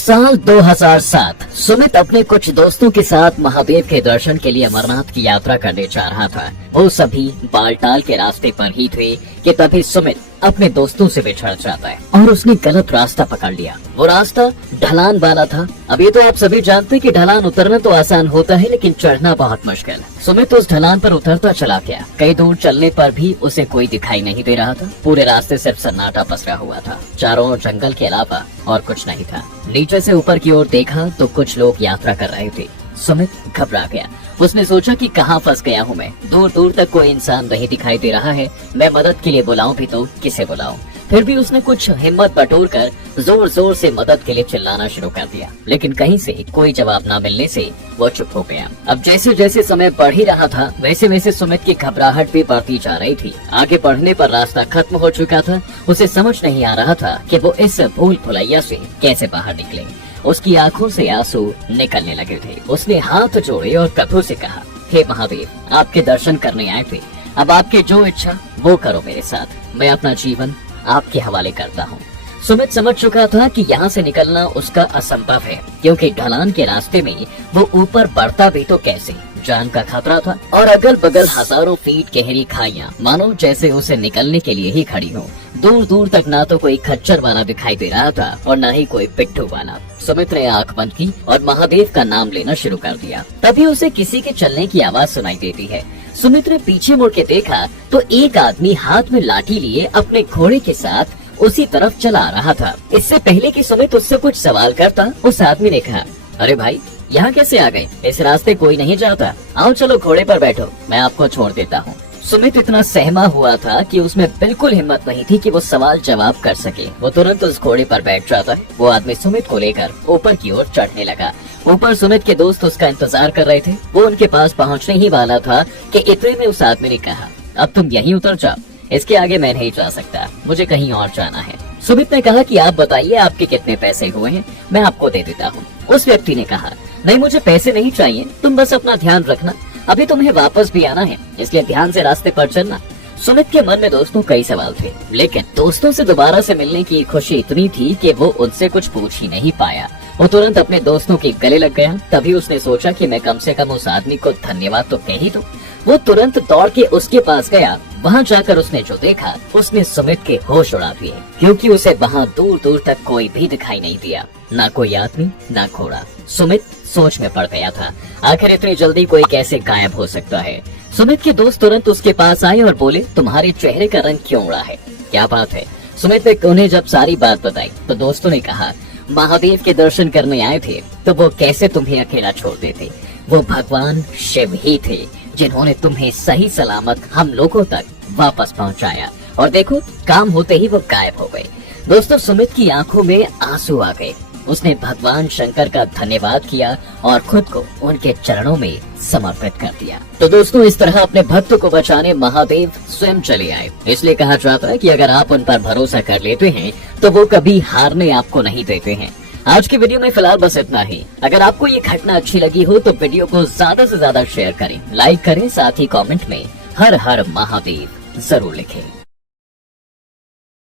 साल 2007 सुमित अपने कुछ दोस्तों के साथ महादेव के दर्शन के लिए अमरनाथ की यात्रा करने जा रहा था। वो सभी बालटाल के रास्ते पर ही थे कि तभी सुमित अपने दोस्तों से बिछड़ जाता है और उसने गलत रास्ता पकड़ लिया। वो रास्ता ढलान वाला था। अब ये तो आप सभी जानते हैं कि ढलान उतरना तो आसान होता है, लेकिन चढ़ना बहुत मुश्किल। सुमित उस ढलान पर उतरता चला गया। कई दूर चलने पर भी उसे कोई दिखाई नहीं दे रहा था। पूरे रास्ते सिर्फ सन्नाटा पसरा हुआ था। चारों ओर जंगल के अलावा और कुछ नहीं था। नीचे से ऊपर की ओर देखा तो कुछ लोग यात्रा कर रहे थे। सुमित घबरा गया। उसने सोचा कि कहाँ फंस गया हूँ मैं। दूर दूर तक कोई इंसान नहीं दिखाई दे रहा है। मैं मदद के लिए बुलाऊं भी तो किसे बुलाऊं। फिर भी उसने कुछ हिम्मत बटोर कर जोर जोर से मदद के लिए चिल्लाना शुरू कर दिया, लेकिन कहीं से कोई जवाब न मिलने से वो चुप हो गया। अब जैसे जैसे समय बढ़ ही रहा था, वैसे वैसे सुमित की घबराहट भी बढ़ती जा रही थी। आगे बढ़ने पर रास्ता खत्म हो चुका था। उसे समझ नहीं आ रहा था कि वो इस भूल भुलैया से कैसे बाहर निकले। उसकी आंखों से आंसू निकलने लगे थे। उसने हाथ जोड़े और प्रभु से कहा, हे महादेव, आपके दर्शन करने आए थे। अब आपकी जो इच्छा वो करो मेरे साथ। मैं अपना जीवन आपके हवाले करता हूँ। सुमित समझ चुका था कि यहाँ से निकलना उसका असंभव है, क्योंकि ढलान के रास्ते में वो ऊपर बढ़ता भी तो कैसे। जान का खतरा था और अगल बगल हजारों फीट गहरी खाइयाँ, मानो जैसे उसे निकलने के लिए ही खड़ी हो। दूर दूर तक ना तो कोई खच्चर वाला दिखाई दे रहा था और न ही कोई पिट्ठू वाला। सुमित ने आंख बंद की और महादेव का नाम लेना शुरू कर दिया। तभी उसे किसी के चलने की आवाज सुनाई देती है। सुमित ने पीछे मुड़ के देखा तो एक आदमी हाथ में लाठी लिए अपने घोड़े के साथ उसी तरफ चला रहा था। इससे पहले कि सुमित उससे कुछ सवाल करता, उस आदमी ने कहा, अरे भाई, यहाँ कैसे आ गए? इस रास्ते कोई नहीं जाता। आओ चलो घोड़े पर बैठो, मैं आपको छोड़ देता हूँ। सुमित इतना सहमा हुआ था कि उसमें बिल्कुल हिम्मत नहीं थी कि वो सवाल जवाब कर सके। वो तुरंत उस घोड़े पर बैठ जाता है। वो आदमी सुमित को लेकर ऊपर की ओर चढ़ने लगा। ऊपर सुमित के दोस्त उसका इंतजार कर रहे थे। वो उनके पास पहुँचने ही वाला था कि इतने में उस आदमी ने कहा, अब तुम यहीं उतर जाओ, इसके आगे मैं नहीं जा सकता, मुझे कहीं और जाना है। सुमित ने कहा कि आप बताइए आपके कितने पैसे हुए हैं, मैं आपको दे देता हूँ। उस व्यक्ति ने कहा, नहीं, मुझे पैसे नहीं चाहिए, तुम बस अपना ध्यान रखना, अभी तुम्हें वापस भी आना है, इसलिए ध्यान से रास्ते पर चलना। सुमित के मन में दोस्तों कई सवाल थे, लेकिन दोस्तों से दोबारा से मिलने की खुशी इतनी थी कि वो उनसे कुछ पूछ ही नहीं पाया। वो तुरंत अपने दोस्तों के गले लग गया। तभी उसने सोचा कि मैं कम से कम उस आदमी को धन्यवाद तो कह ही दूं। वो तुरंत दौड़ के उसके पास गया। वहाँ जाकर उसने जो देखा, उसने सुमित के होश उड़ा दिए, क्योंकि उसे वहाँ दूर दूर तक कोई भी दिखाई नहीं दिया, ना कोई आदमी ना घोड़ा। सुमित सोच में पड़ गया था, आखिर इतनी जल्दी कोई कैसे गायब हो सकता है। सुमित के दोस्त तुरंत उसके पास आए और बोले, तुम्हारे चेहरे का रंग क्यों उड़ा है, क्या बात है? सुमित ने उन्हें जब सारी बात बताई तो दोस्तों ने कहा, महादेव के दर्शन करने आए थे तो वो कैसे तुम्हें अकेला छोड़ देते? वो भगवान शिव ही थे जिन्होंने तुम्हें सही सलामत हम लोगों तक वापस पहुंचाया। और देखो, काम होते ही वो गायब हो गए। दोस्तों, सुमित की आंखों में आंसू आ गए। उसने भगवान शंकर का धन्यवाद किया और खुद को उनके चरणों में समर्पित कर दिया। तो दोस्तों, इस तरह अपने भक्त को बचाने महादेव स्वयं चले आए। इसलिए कहा जाता है कि अगर आप उन पर भरोसा कर लेते हैं तो वो कभी हारने आपको नहीं देते हैं। आज की वीडियो में फिलहाल बस इतना ही। अगर आपको ये घटना अच्छी लगी हो तो वीडियो को ज्यादा से ज्यादा शेयर करें, लाइक करें, साथ ही कमेंट में हर हर महादेव जरूर लिखें।